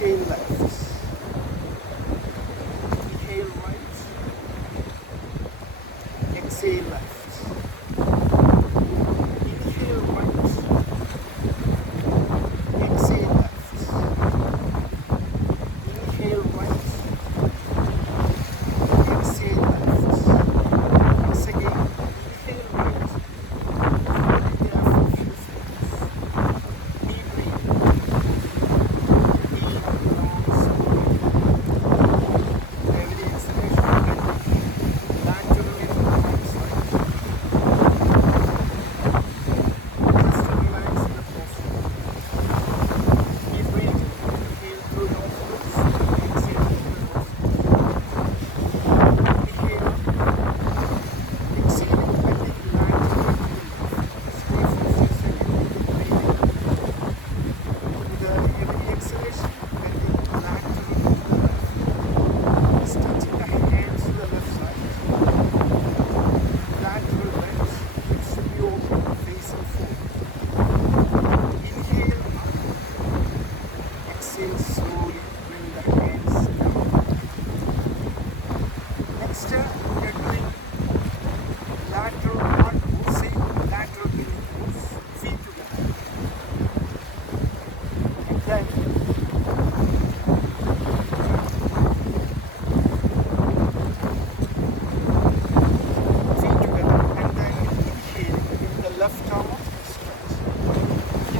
Exhale left. Inhale right. Exhale left. Inhale right. Exhale left. Inhale right. Exhale left. Once again, inhale right. There for a few seconds. Deep breathing. Deep, long, slow. Every exhalation, laterally to the right side. Just to relax the posture. Keep breathing. Inhale through nostrils. Exhale through the nostrils. Inhale. Exhaling, bending laterally to the left. Stay for a few seconds. Breathing. With every exhalation, bending laterally to the left. Just touching the hands to the left side. Lateral bends. Hips should be open, facing forward. Inhale up. Exhale slowly. Bring the hands down. Next, we are doing lateral arc pose. Same lateral kneeling pose. Feet together. And then feet together, and then inhaling with the left arm up, stretch.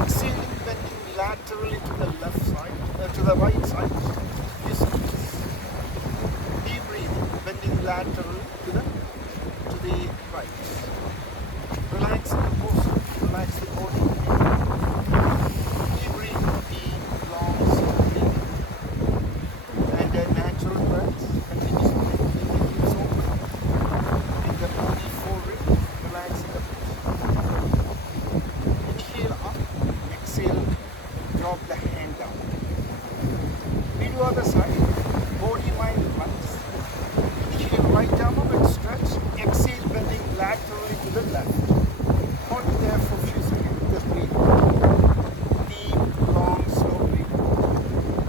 Exhaling, bending laterally to the left side, to the right side, discuss. Deep breathing, bending laterally to the right. Relax the posture, relax the body. Deep breathing, deep, long, slow breathing. And a natural breath, continuous breathing, keep the hips open. Bring the body forward, relaxing the posture. Inhale up, exhale, drop the hand down. We do other side, body, mind, rise. Inhale, right arm up and stretch. Exhale, bending laterally to the left. Hold it there for a few seconds, just breathing. Deep, long, slow breathing.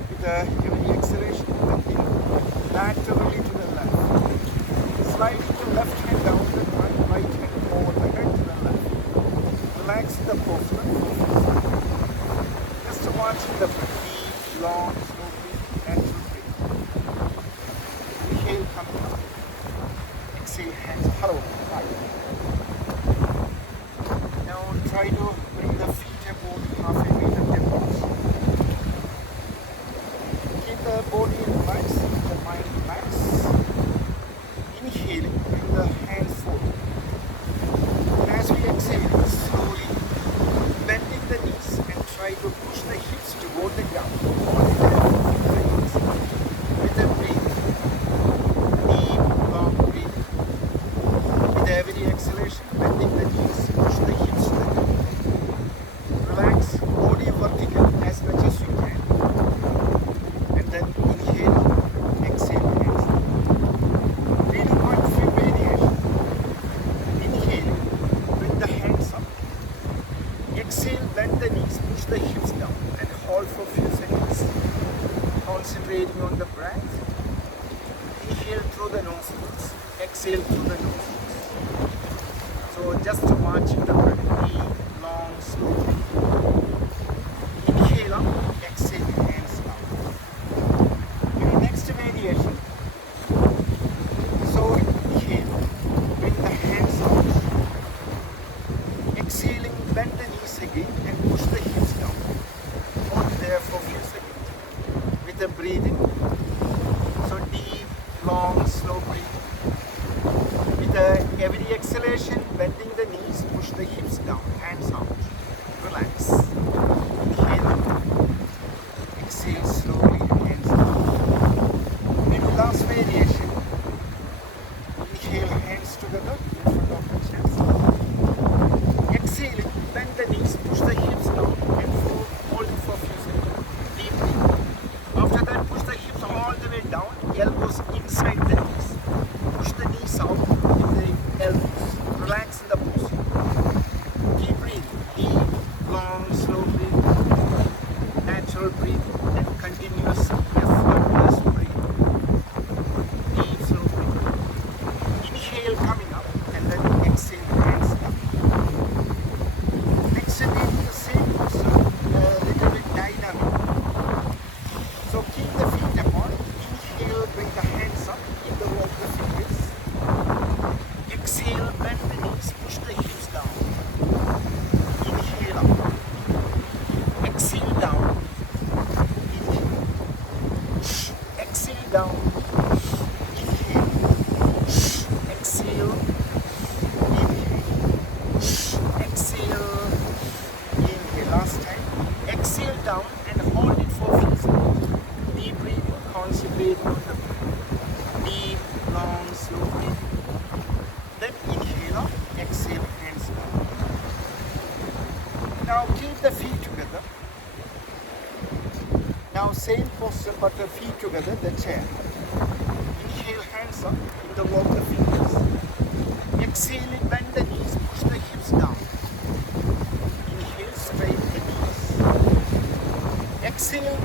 With every exhalation, bending laterally to the left. Sliding the left hand down the right hand over the head to the left. Relax the posture. Just watching the deep, long, slow breathing, natural breathing. Inhale, coming up. Exhale, hands hollow, right. Now try to bring the feet about half a meter apart. Keep the body relaxed, keep the mind relaxed. Inhaling, bring the hands forward. As we exhale, slowly bending the knees and try to push the hips toward the ground. Hold it there for a few seconds. With the breathing, deep, long breathing. With every exhalation, bending the knees, push the hips to the ground. Relax, body vertical as much as you can. And then inhale, exhale, hands down. Breathing quite a few variations. Inhale, bring the hands up. Exhale, bend the knees, push the hips down, and hold for a few seconds. Concentrating on the breath. Inhale through the nostrils, exhale through the nostrils. So just watching the breath, deep, long, slow. Inhale up, exhale, hands down. Okay, next variation. So inhale, bring the hands out. Exhaling, bend the knees again and push the hips down. Hold there for a few seconds. With the breathing. So deep, long, slow breathing. With every exhalation, bending the knees, push the hips down, hands out. Relax. Inhale. Exhale slowly, hands down. And last variation. Inhale, hands together in front of the chest. Exhaling, bend the knees, push the hips down, and hold it for a few seconds. Deep breathing. After that, push the hips all the way down, elbows inside the down. Inhale. Exhale. Inhale. Exhale. Inhale. Last time. Exhale down and hold it for a few seconds. Deep breathing. Concentrate on the deep, long, slow breathing. Then inhale up. Exhale. Hands down. Now keep the feet together. Now same posture but the feet together, the chair. Inhale, hands up, interlock the fingers. Exhale, bend the knees, push the hips down. Inhale, straighten the knees. Exhale,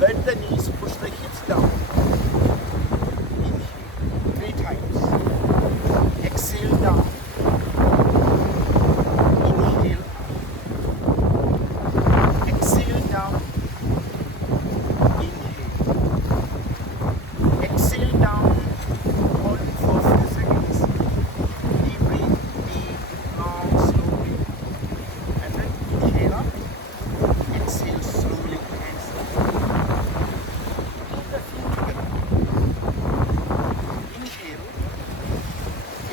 bend the knees, push the hips down. Inhale, 3 times. Exhale, down. Inhale, up. Exhale, down. Exhale down, hold it for a few seconds. Deep breathe, deep, long, slow breathe. And then inhale up, exhale slowly, hands down. Keep the feet together. Inhale,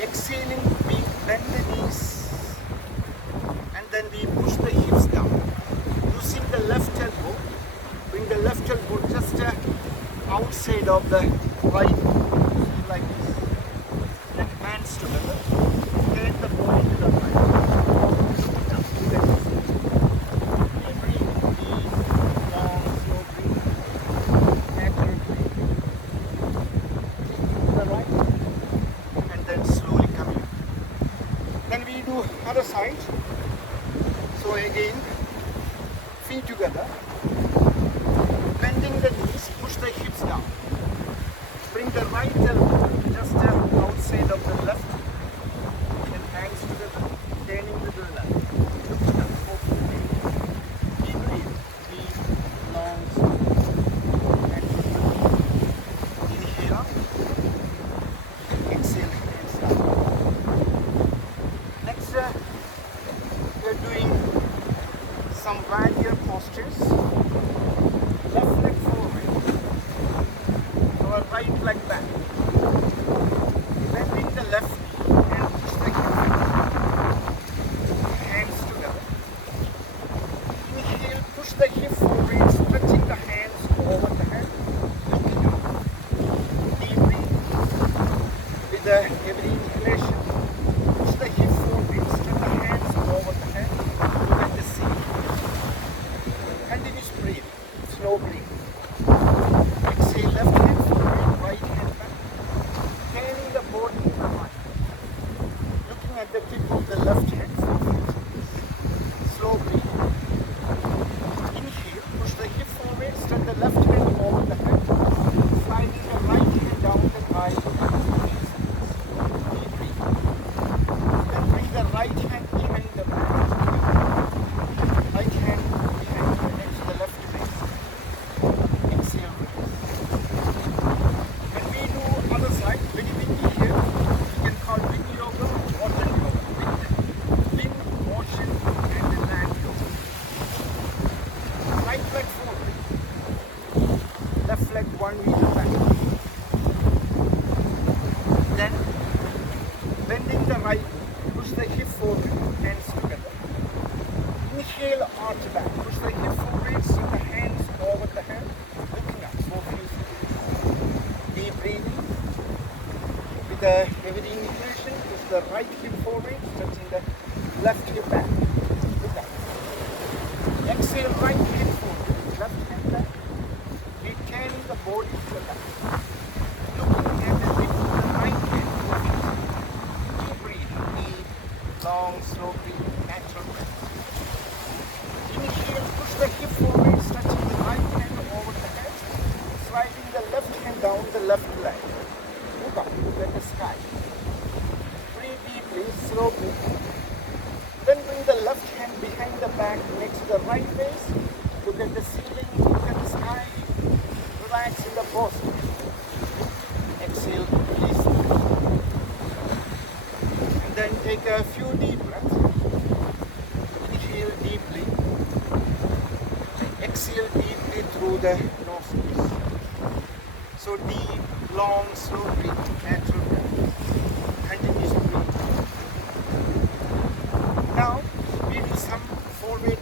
exhaling, we bend the knees. And then we push the hips down. Using the left elbow, bring the left elbow just outside of the right, like this. Then hands together. Turn the body to the right. Now, do that. Breathe, deep, long, slow breathe. Natural breathe. To the right. And then slowly coming. Then we do other side. So again, feet together. Bending the knees, push the hips down. Bring the right elbow just outside of the left. And hands together, turning to the left. Look up, open. Deep breathe, deep, long, slow. And inhale up. Exhale, hands down. Next, we are doing some warrior postures. Left leg forward, or right leg back. Bending the left knee and push the hip. Hands together. Inhale, push the hip forward, stretching the hands over the head, looking up. Deep breathe. With every inhalation, push the hip forward, stretch the hands over the head, look at the ceiling. Continuous breathing. Slow breathe. Exhale, left hand forward, right hand back. Turning the body to the right. Looking at the tip of the left hand forward. Slow breathe. Inhale, push the hip forward, stretch the left hand over the head. Sliding the right hand down the thigh. Deep breathe. Then bring the right hand behind the back. Right hand behind the next to the left face. Exhale. When we do other side, very windy here, you can call wind yoga or water yoga. Wind, motion, and then land yoga. Right leg forward. Left leg 1 meter back. Then bending the right, push the hip forward, hands together. Inhale, arch back. Push the hip forward, send the hands over the head, looking up. So deep breathing. With the heavy inhalation, push the right hip forward, stretching the left hip back. Look up. Exhale, right hip forward, left hand back. Retaining the body to the back. Looking at the hip of the right hand. Deep breathe. Deep, long, slow breathe, natural breath. Inhale, push the hip forward, stretching the right hand over the head, sliding the left hand down the left leg. Look up, look at the sky. Breathe deeply, slow breathing. Then bring the left hand behind the back next to the right face. Look at the ceiling, look at the sky. Relax in the posture. Exhale, release. And then take a few deep breaths. Inhale deeply. Exhale deeply through the nostrils. So deep, long, slow breathing, natural breath. Continuously breathe. Now we do some forward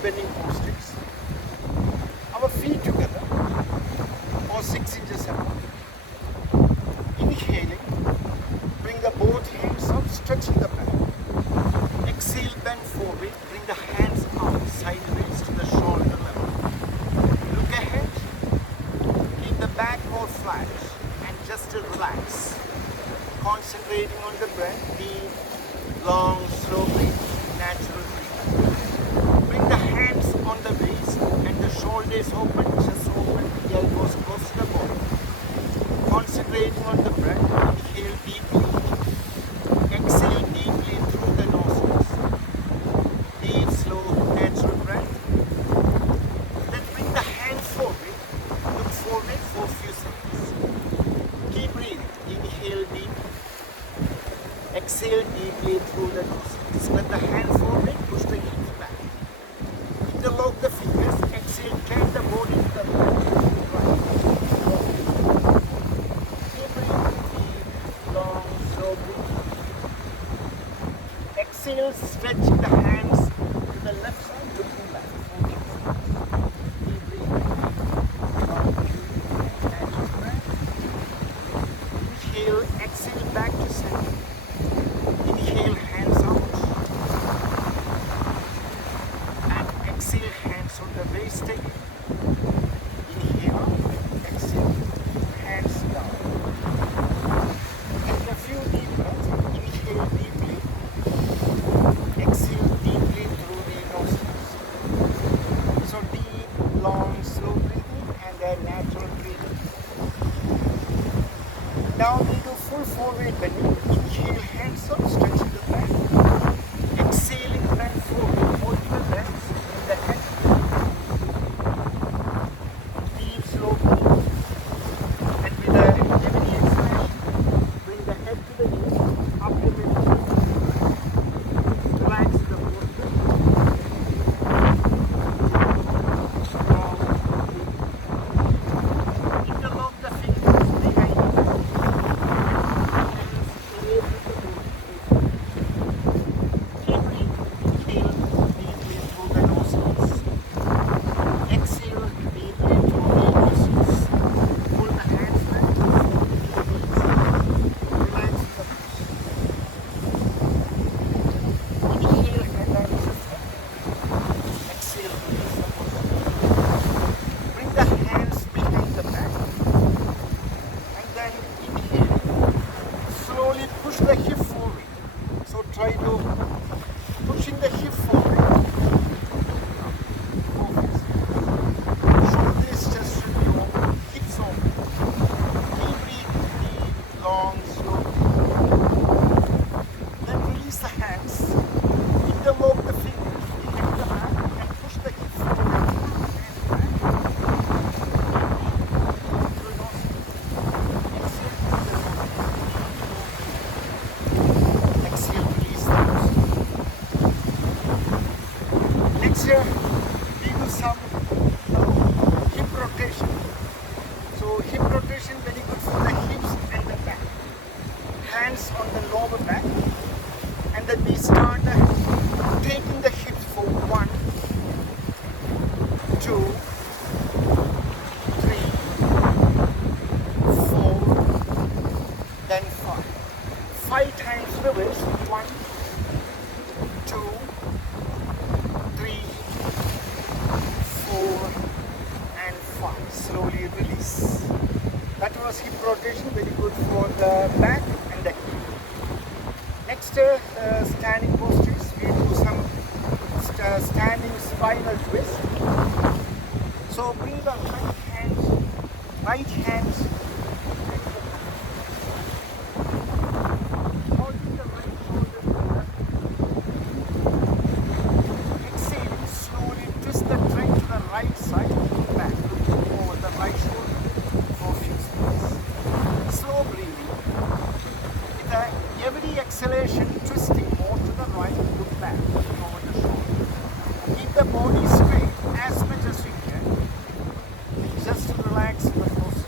bending postures. Our feet together or 6 inches apart. Inhaling, bring the both hands up, stretching the back. Exhale, bend forward, bring the hands out sideways to the shoulder level. Look ahead, keep the back more flat and just relax. Concentrating on the breath, deep, long, slow breath, natural breath. Bring the hands on the waist and the shoulders open, chest open, the elbows close to the body. Concentrating on the breath, inhale deeply, exhale deeply through the nostrils. Deep, slow, natural breath. Then bring the hands forward, look forward for a few seconds. Keep breathing, inhale deeply, exhale deeply through the nostrils. Let the hands forward, push the hips back. Interlock the fingers, exhale, turn the body to the right. Long, slow breath. Exhale, stretching the hands to the left side, looking back. Deep breathing. Long, natural breath. Inhale, exhale, back to center. Inhale, hands out. And exhale, hands on the waist again. Inhale up, exhale, hands down. Take a few deep breaths. Inhale deeply. Exhale deeply through the nostrils. So deep, long, slow breathing and a natural breathing. Now we do full forward bending. Inhale, hands up, stretching the back. Exhaling, bend forward, holding the legs in the head. Deep, slow breathing. And with a heavy exhalation, bring the head to the knees, up the middle. Relax the posture. Strong breathing. Interlock the fingers behind the back. Hands clear with the body. Keep breathing. Inhale deeply through the nostrils. Exhale deeply through the nostrils. Pull the hands back. Relax the posture. Inhale, head and chest up. Exhale, release the posture. Bring the hands behind the back. And then inhale. Slowly push the hip forward. So try to pushing the hip forward. Focus. Shoulders just should be open. Hips open. Keep breathing deep, long, slow. Then release the hands. Interlock the fingers behind the back and push the hips forward. Pull the hands back. Through nostrils. Exhale through the nostrils. Exhale, release the nostrils. Next, we do some hip rotation. So hip rotation very good for the hips and the back. Hands on the lower back, and then we start taking the hips for 1, 2, 3, 4, then 5. 5 times reverse. 1, 2, 3, 4, and 5. Slowly release. That was hip rotation, very good for the back and the hip. Next, standing postures. We do some standing spinal twist. So bring the right hands holding the right shoulder to the left. Exhaling, slowly twist the tray to the right side, back, looking over the right shoulder for a few seconds. Slow breathing. With every exhalation, twisting more to the right, look back, looking over the shoulder. Keep the body straight as much as you can. Just to relax the posture.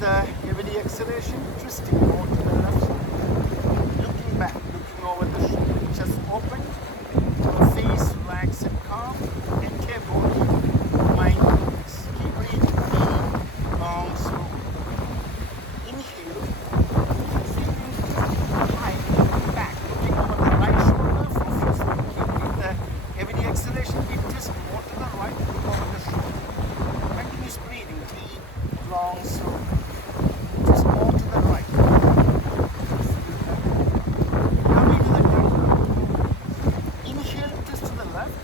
with a heavy exhalation, twisting more to the left side. Looking back, looking over the shoulder, chest open, face relaxed and calm, entire body, mind relaxed. Keep breathing deep, long, slow. Inhale, feeling high, back, looking over the right shoulder, focus. With a heavy exhalation, we twist more to the right, look over the shoulder. Continuous breathing, deep, long, slow. Twist more to the right. Now we do the down. Inhale, twist to the left.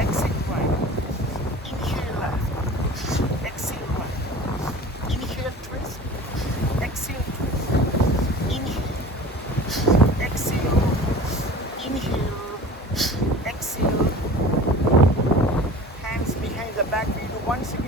Exhale, right. Inhale, left. Exhale, right. Inhale, twist. Exhale, twist. Inhale. Exhale. Inhale. Exhale. Hands behind the back. We do once again.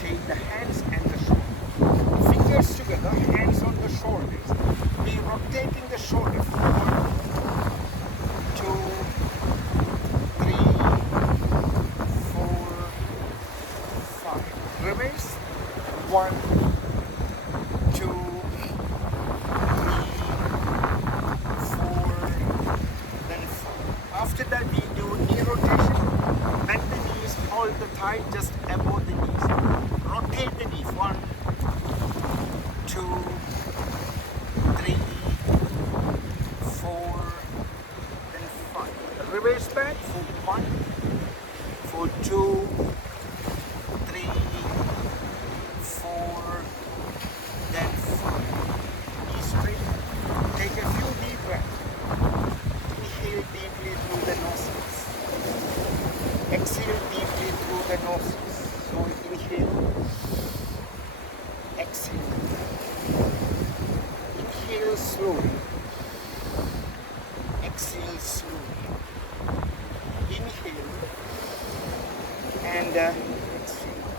Shake the hands and the shoulders. Fingers together, hands on the shoulders. We rotating the shoulder. 1, 2, 3, 4, 5. Reverse. 1, 2, 3, 4, then 5. After that we do knee rotation. Bend the knees, hold the thigh just above the knees. Rotate the knees. 1, 2, 3, 4, then 5. Reverse back for 1, for 2, 3, 4, then 5. Knees straight. Take a few deep breaths. Inhale deeply through the nostrils. Exhale deeply through the nostrils. So inhale, exhale. Inhale slowly. Exhale slowly. Inhale and exhale.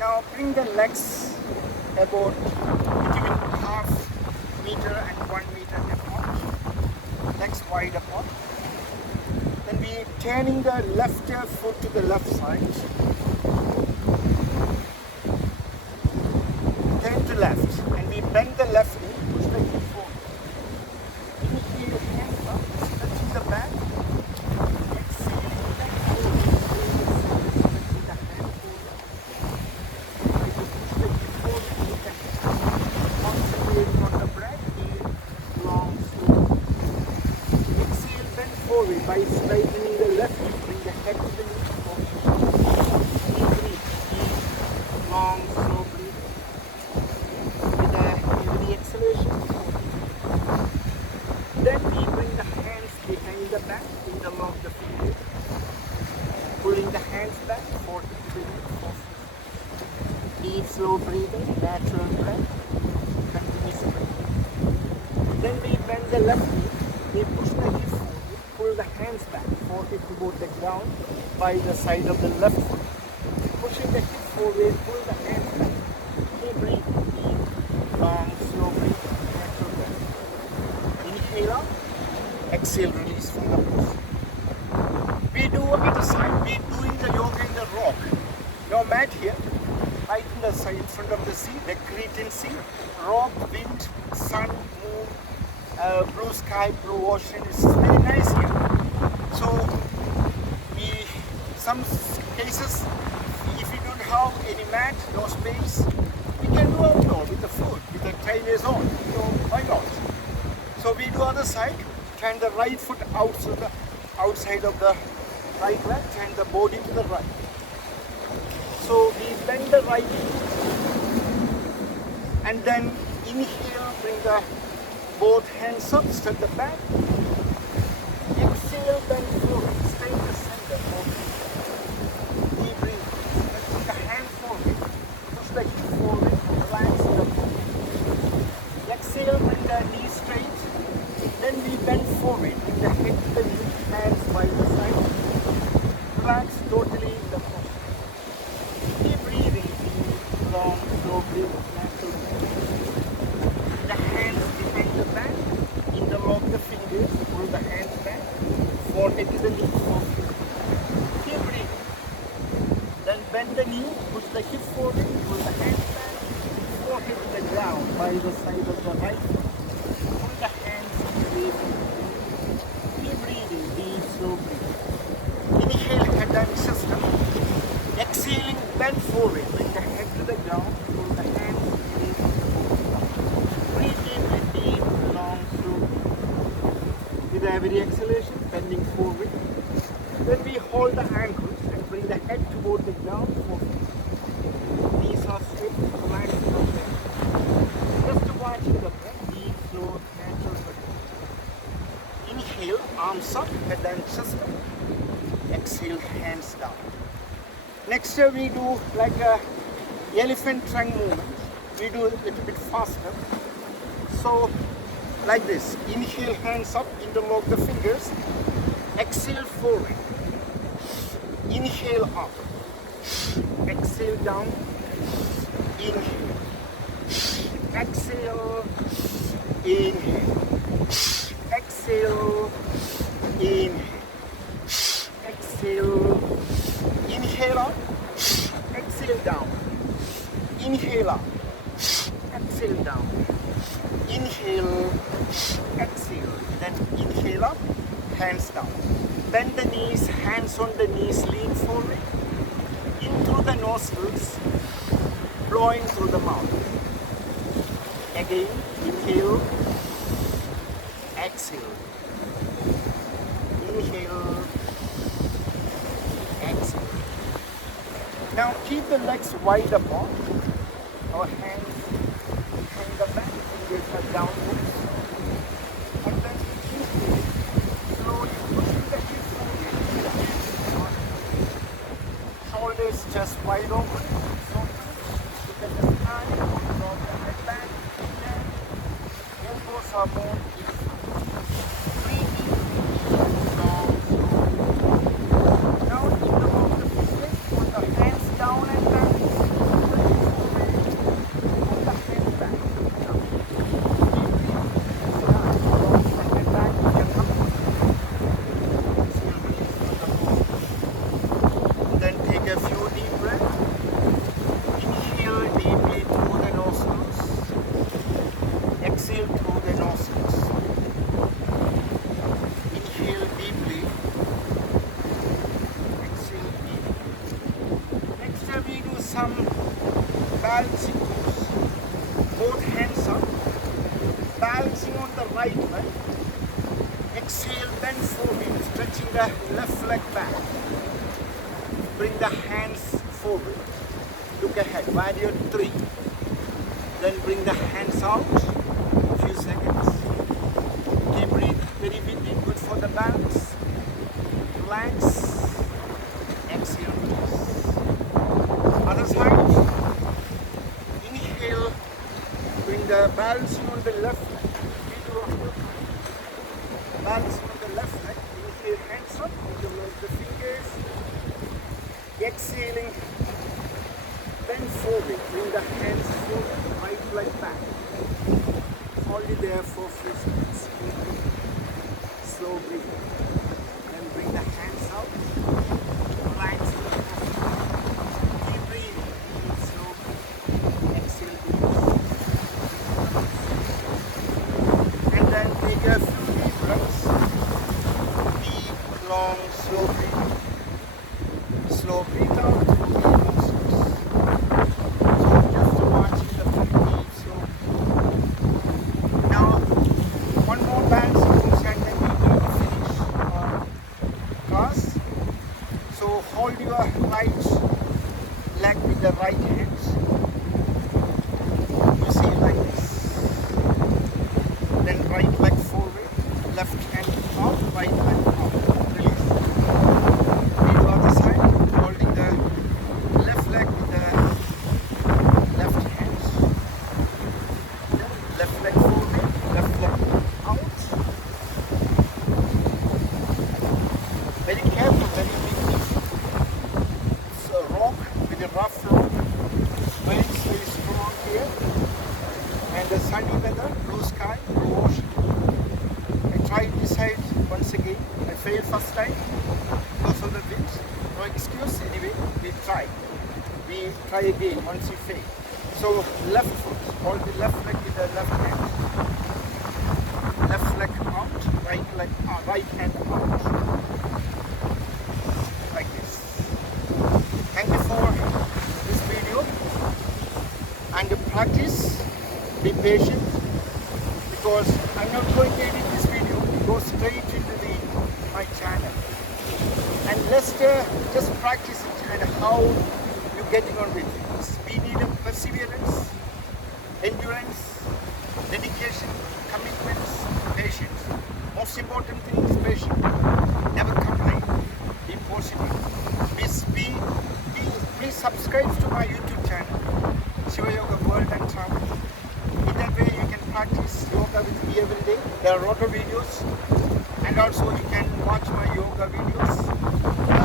Now bring the legs about between half meter and 1 meter apart. Legs wide apart. Then we turning the left foot to the left side. Turn to left and we bend the left knee, push the hip forward. Inhale, hands up, touching the back. Exhale, back forward. Touching the hand forward. Try to push the hip forward with the hand. Concentrating on the breath, deep, long, slow. Exhale, bend forward by straightening the left knee. Bring the head to the knee. Breathe. Long, slow breathing. With a heavy exhalation. Then we bring the hands behind the back, interlock the fingers. Pulling the hands back, 40 minutes. Deep, slow breathing, natural breath. Continuous breath. Then we bend the left knee. We push the hips forward, pull the hands back, 40 toward the ground by the side of the left foot. Pushing the hips forward, pull the hands back. Keep breathing, deep, long, slow breathing, natural breath. Inhale out, exhale, release from the pose. We do other side, we doing the yoga in the rock. Your mat here, right in the side, in front of the sea, the Cretan sea, rock, wind, sun, moon, blue sky, blue ocean. It's very nice here. So some cases, if we don't have any mat, no space, we can do outdoor with the food, with the trainers on. So why not? So we do other side, turn the right foot outside of the right leg, turn the body to the right. So we bend the right knee and then inhale, bring the both hands up, step the back. Exhale, bend forward, stay in the center. Deep breathe. Put the hand forward, push the hip forward, relax the body. Exhale, bring the knee straight. Then we bend forward, bring the head to the knee, hands by the side. relax totally in the posture. Keep breathing deep, long, slow breath, natural breath. The hands behind the back, interlock the fingers, pull the hands back, forehead to the knee, keep breathing. Then bend the knee, push the hip forward, pull the hands back, forehead to the ground by the side of the right foot. Pull the hands away from the knee. Keep breathing, deep, slow breathing. Inhale, head and chest up. Exhaling, bend forward, bring the head to the ground, pull the hands away from the body. Breathe deeply, deep, long, slow. With every exhalation, bending forward. Then we hold the ankles and bring the head toward the ground forward. Knees are straight, relaxing up there. Just watching the breath, deep, slow, natural breath. Inhale, arms up, head and chest up. Exhale, hands down. Next we do like a elephant trunk movement. We do a little bit faster. So like this. Inhale, hands up, interlock the fingers. Exhale, forward. Inhale, up. Exhale, down. Inhale. Exhale. Inhale. Exhale. Inhale. Exhale. Inhale up. Exhale, down. Inhale up. Exhale, down. Inhale. Exhale. Then inhale up. Hands down. Bend the knees, hands on the knees, lean forward. In through the nostrils, blowing through the mouth. Again, inhale, exhale. Inhale, exhale. Now keep the legs wide apart. Our hands behind the back, fingers are downwards. And then inhale, slowly pushing the hips forward. Shoulders just wide open. Look at the sky, drop the head back, and elbows are more inside. Breathing, long, slow. Now interlock the fingers, put the hands down and back. Put the hands back. Now, then take a few deep breaths. Inhale deeply through the nostrils. Exhale through the nostrils. Inhale deeply. Exhale deeply. Next we do some balancing pose. Both hands up. Balancing on the right leg. Exhale, bend forward, stretching the left leg back. Bring the hands forward. Look ahead, warrior 3. Then bring the hands out. A few seconds. Keep breathing, very windy, good for the balance. Relax. Exhale, release. Other side. Inhale. Bring the balancing on the left leg. Balancing on the left leg. Inhale, hands up. Interlock the fingers. Exhaling, bend forward, bring the hands forward, right leg back. Hold it there for a few seconds. Slow breathing. Then bring the hands out. Relax. Keep breathing. Slow breathing. Exhale, release. And then take a few deep breaths. Deep, long, slow breathing. Slow breathe out through the nostrils. So just watching the breathe slow. Now, one more balancing pose and then we will finish our class. So hold your right leg with the right hands. You see like this. Then right leg forward, left hand out, right leg out. Release. Holding the left leg with the left hand. Left leg forward, left leg out. Very careful, very big. fail first time because of the wind, no excuse. Anyway, we try. We try again once you fail. So left foot, hold the left leg with the left hand. Left leg out, right leg out, right hand out. Like this. Thank you for this video. And practice, be patient, because I'm not going to edit this video. It goes straight into my channel. And let's just practice it and how you're getting on with it. We need a perseverance, endurance, dedication, commitments, patience. Most important thing is patience. Never complain. Be positive. Please subscribe to my YouTube channel, Shiva Yoga World and Travel. In that way you can practice yoga with me every day. There are a lot of videos, and also you can watch my yoga videos.